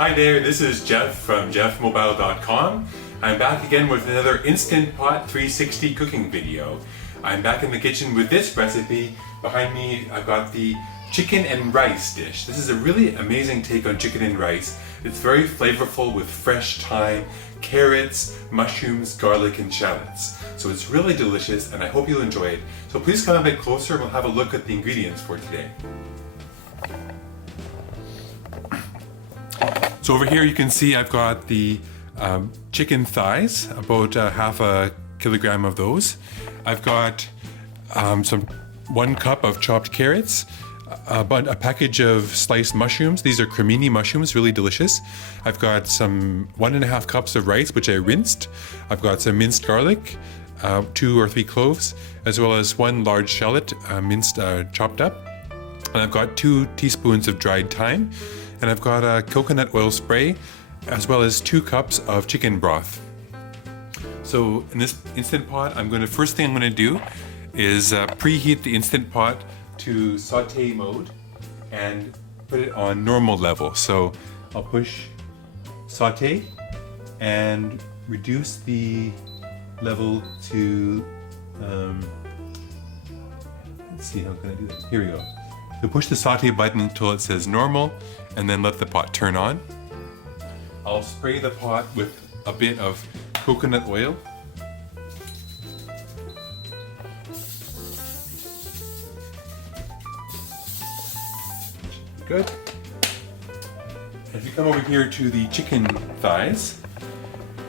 Hi there, this is Geoff from geoffmobile.com. I'm back again with another Instant Pot 360 cooking video. I'm back in the kitchen with this recipe. Behind me I've got the chicken and rice dish. This is a really amazing take on chicken and rice. It's very flavorful with fresh thyme, carrots, mushrooms, garlic and shallots. So it's really delicious and I hope you'll enjoy it. So please come a bit closer and we'll have a look at the ingredients for today. So over here you can see I've got the chicken thighs, about half a kilogram of those. I've got 1 cup of chopped carrots, a package of sliced mushrooms. These are Crimini mushrooms, really delicious. I've got some 1.5 cups of rice, which I rinsed. I've got some minced garlic, 2 or 3 cloves, as well as 1 large shallot, minced, chopped up. And I've got 2 teaspoons of dried thyme. And I've got a coconut oil spray, as well as 2 cups of chicken broth. So in this Instant Pot, first thing I'm going to do is preheat the Instant Pot to saute mode and put it on normal level. So I'll push saute and reduce the level to, let's see, how can I do that? Here we go. So push the saute button until it says normal and then let the pot turn on. I'll spray the pot with a bit of coconut oil. Good. If you come over here to the chicken thighs,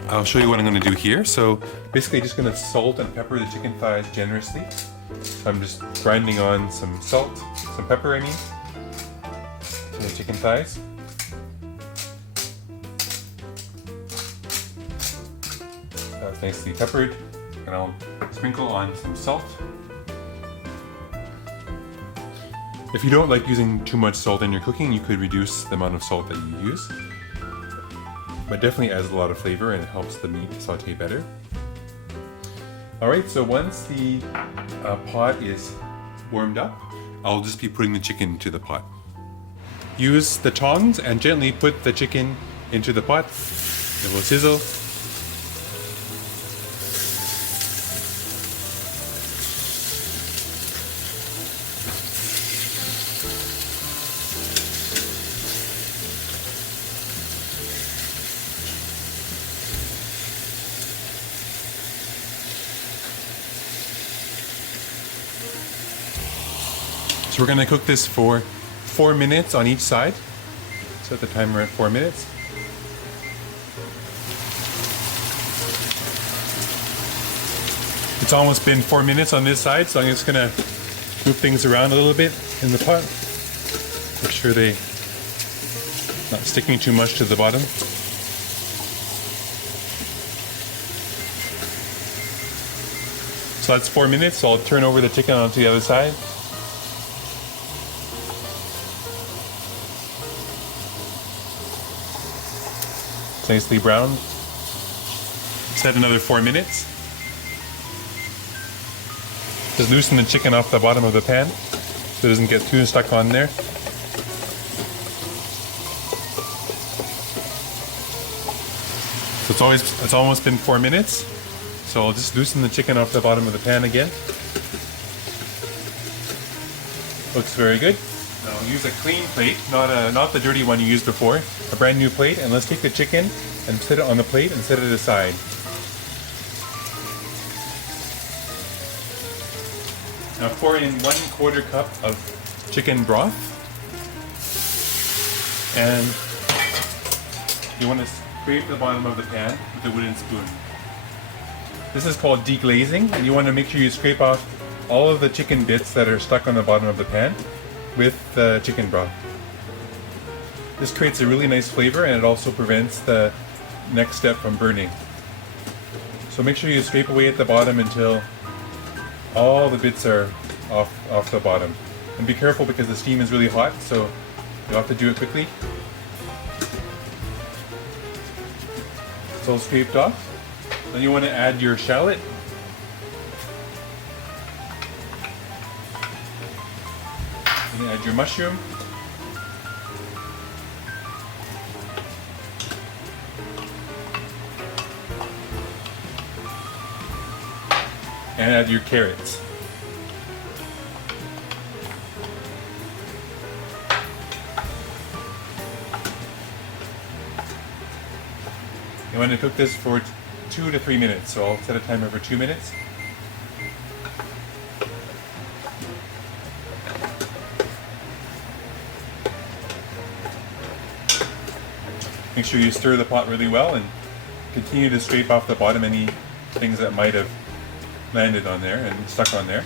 I'll show you what I'm going to do here. So basically just going to salt and pepper the chicken thighs generously. I'm just grinding on some salt, some pepper I mean, to the chicken thighs. That's nicely peppered, and I'll sprinkle on some salt. If you don't like using too much salt in your cooking, you could reduce the amount of salt that you use. But definitely adds a lot of flavor and it helps the meat saute better. Alright, so once the pot is warmed up, I'll just be putting the chicken into the pot. Use the tongs and gently put the chicken into the pot. It will sizzle. So we're going to cook this for 4 minutes on each side. Set the timer at 4 minutes. It's almost been 4 minutes on this side, so I'm just going to move things around a little bit in the pot. Make sure they're not sticking too much to the bottom. So that's 4 minutes, so I'll turn over the chicken onto the other side. It's nicely browned. Set another 4 minutes. Just loosen the chicken off the bottom of the pan so it doesn't get too stuck on there. So it's almost been 4 minutes. So I'll just loosen the chicken off the bottom of the pan again. Looks very good. Now I'll use a clean plate, not the dirty one you used before, a brand new plate, and let's take the chicken and set it on the plate and set it aside. Now pour in 1/4 cup of chicken broth, and you want to scrape the bottom of the pan with a wooden spoon. This is called deglazing, and you want to make sure you scrape off all of the chicken bits that are stuck on the bottom of the pan with the chicken broth. This creates a really nice flavor and it also prevents the next step from burning. So make sure you scrape away at the bottom until all the bits are off the bottom. And be careful because the steam is really hot, so you'll have to do it quickly. It's all scraped off. Then you want to add your shallot. And add your mushroom. and add your carrots. You want to cook this for 2 to 3 minutes, so I'll set a timer for 2 minutes. Make sure you stir the pot really well and continue to scrape off the bottom any things that might have landed on there and stuck on there.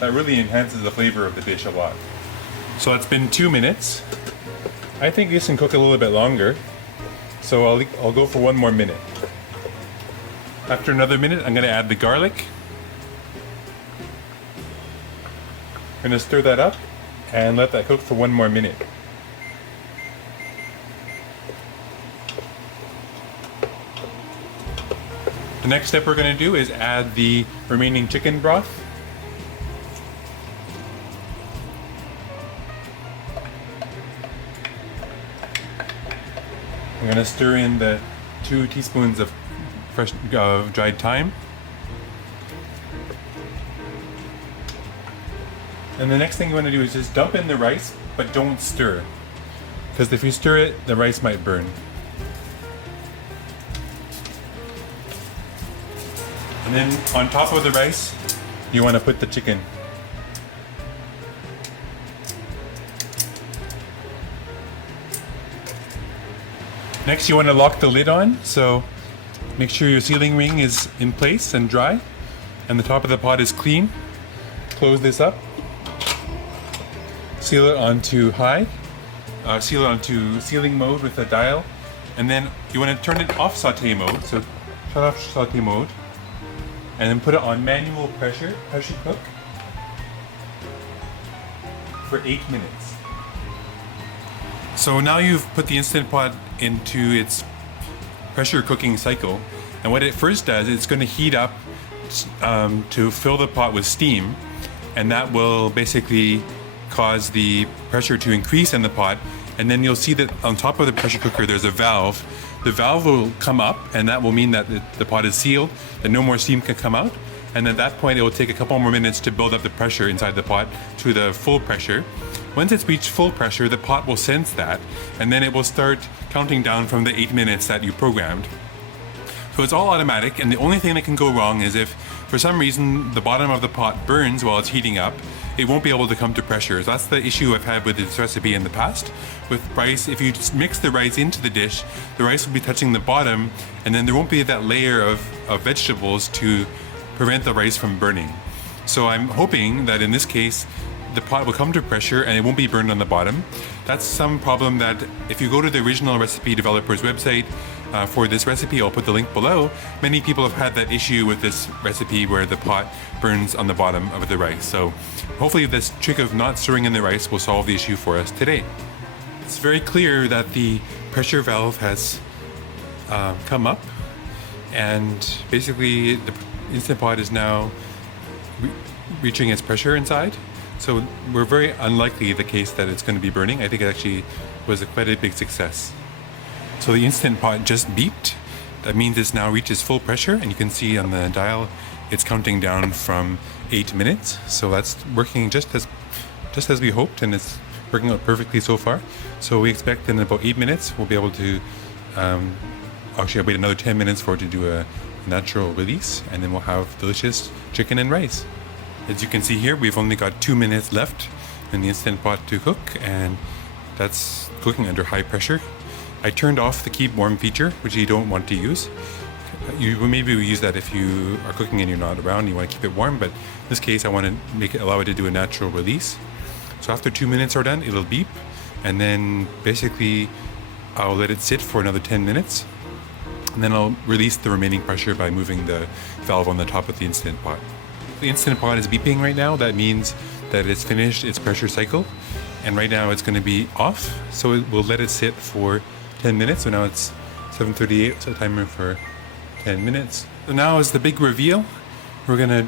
That really enhances the flavor of the dish a lot. So it's been 2 minutes. I think this can cook a little bit longer, so I'll go for 1 more minute. After another minute, I'm going to add the garlic. I'm going to stir that up and let that cook for 1 more minute. The next step we're going to do is add the remaining chicken broth. I'm going to stir in the 2 teaspoons of fresh dried thyme. And the next thing you want to do is just dump in the rice, but don't stir, because if you stir it, the rice might burn. And then on top of the rice, you want to put the chicken. Next, you want to lock the lid on, so make sure your sealing ring is in place and dry, and the top of the pot is clean. Close this up. Seal it onto high. Seal it onto sealing mode with a dial, and then you want to turn it off saute mode, so shut off saute mode. And then put it on manual pressure cook for 8 minutes. So now you've put the Instant Pot into its pressure cooking cycle, and what it first does, it's going to heat up to fill the pot with steam, and that will basically cause the pressure to increase in the pot. And then you'll see that on top of the pressure cooker there's a valve. The valve will come up, and that will mean that the pot is sealed, that no more steam can come out. And at that point, it will take a couple more minutes to build up the pressure inside the pot to the full pressure. Once it's reached full pressure, the pot will sense that, and then it will start counting down from the 8 minutes that you programmed. So it's all automatic, and the only thing that can go wrong is if, for some reason, the bottom of the pot burns while it's heating up, it won't be able to come to pressure. So that's the issue I've had with this recipe in the past. With rice, if you just mix the rice into the dish, the rice will be touching the bottom, and then there won't be that layer of vegetables to prevent the rice from burning. So I'm hoping that in this case, the pot will come to pressure and it won't be burned on the bottom. That's some problem that if you go to the original recipe developer's website for this recipe, I'll put the link below. Many people have had that issue with this recipe where the pot burns on the bottom of the rice. So hopefully this trick of not stirring in the rice will solve the issue for us today. It's very clear that the pressure valve has come up, and basically the Instant Pot is now reaching its pressure inside. So we're very unlikely the case that it's going to be burning. I think it actually was quite a big success. So the Instant Pot just beeped. That means it's now reached its full pressure, and you can see on the dial it's counting down from 8 minutes. So that's working just as we hoped, and it's working out perfectly so far. So we expect in about 8 minutes we'll be able to actually I'll wait another 10 minutes for it to do a natural release, and then we'll have delicious chicken and rice. As you can see here, we've only got 2 minutes left in the Instant Pot to cook, and that's cooking under high pressure. I turned off the keep warm feature, which you don't want to use. You maybe use that if you are cooking and you're not around, you want to keep it warm, but in this case I want to allow it to do a natural release. So after 2 minutes are done, it'll beep, and then basically I'll let it sit for another 10 minutes, and then I'll release the remaining pressure by moving the valve on the top of the Instant Pot. The Instant Pot is beeping right now. That means that it's finished its pressure cycle, and right now it's going to be off, so we'll let it sit for 10 minutes. So now it's 7:38, so timer for 10 minutes. So now is the big reveal. We're going to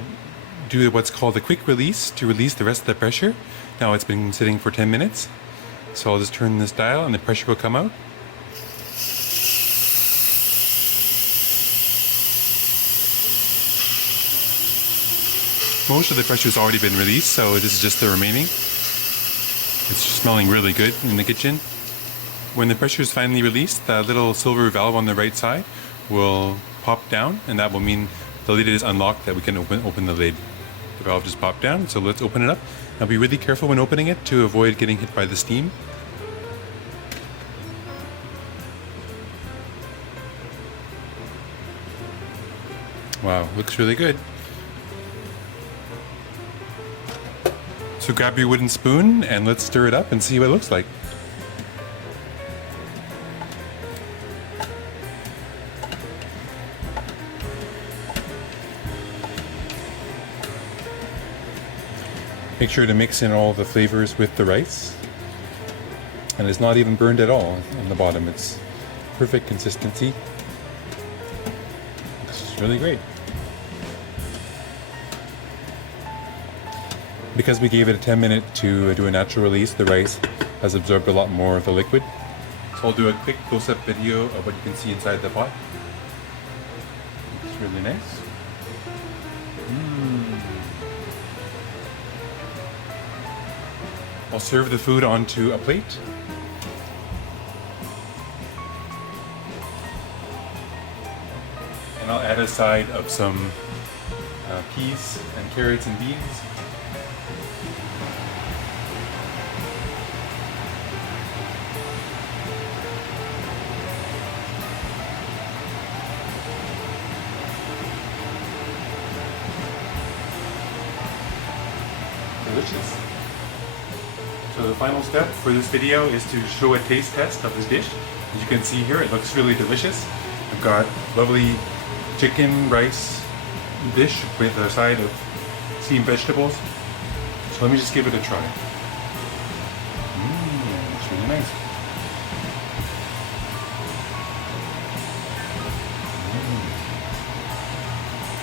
do what's called a quick release to release the rest of the pressure. Now it's been sitting for 10 minutes, so I'll just turn this dial and the pressure will come out. Most of the pressure's already been released, so this is just the remaining. It's smelling really good in the kitchen. When the pressure is finally released, that little silver valve on the right side will pop down, and that will mean the lid is unlocked, that we can open the lid. The valve just popped down, so let's open it up. Now be really careful when opening it to avoid getting hit by the steam. Wow, looks really good. So grab your wooden spoon and let's stir it up and see what it looks like. Make sure to mix in all the flavors with the rice. And it's not even burned at all on the bottom. It's perfect consistency. This is really great. Because we gave it a 10-minute to do a natural release, the rice has absorbed a lot more of the liquid. So I'll do a quick close-up video of what you can see inside the pot. It's really nice. I'll serve the food onto a plate. And I'll add a side of some peas and carrots and beans. Delicious. So the final step for this video is to show a taste test of this dish. As you can see here, it looks really delicious. I've got lovely chicken rice dish with a side of steamed vegetables. So let me just give it a try. It's really nice.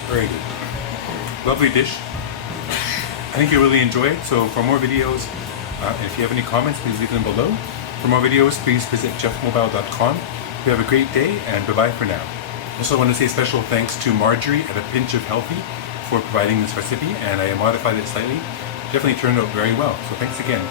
Very good. Lovely dish. I think you'll really enjoy it. So for more videos, if you have any comments, please leave them below. For more videos, please visit geoffmobile.com. You have a great day, and bye-bye for now. Also want to say special thanks to Marjorie at A Pinch of Healthy for providing this recipe, and I modified it slightly. Definitely turned out very well, so thanks again.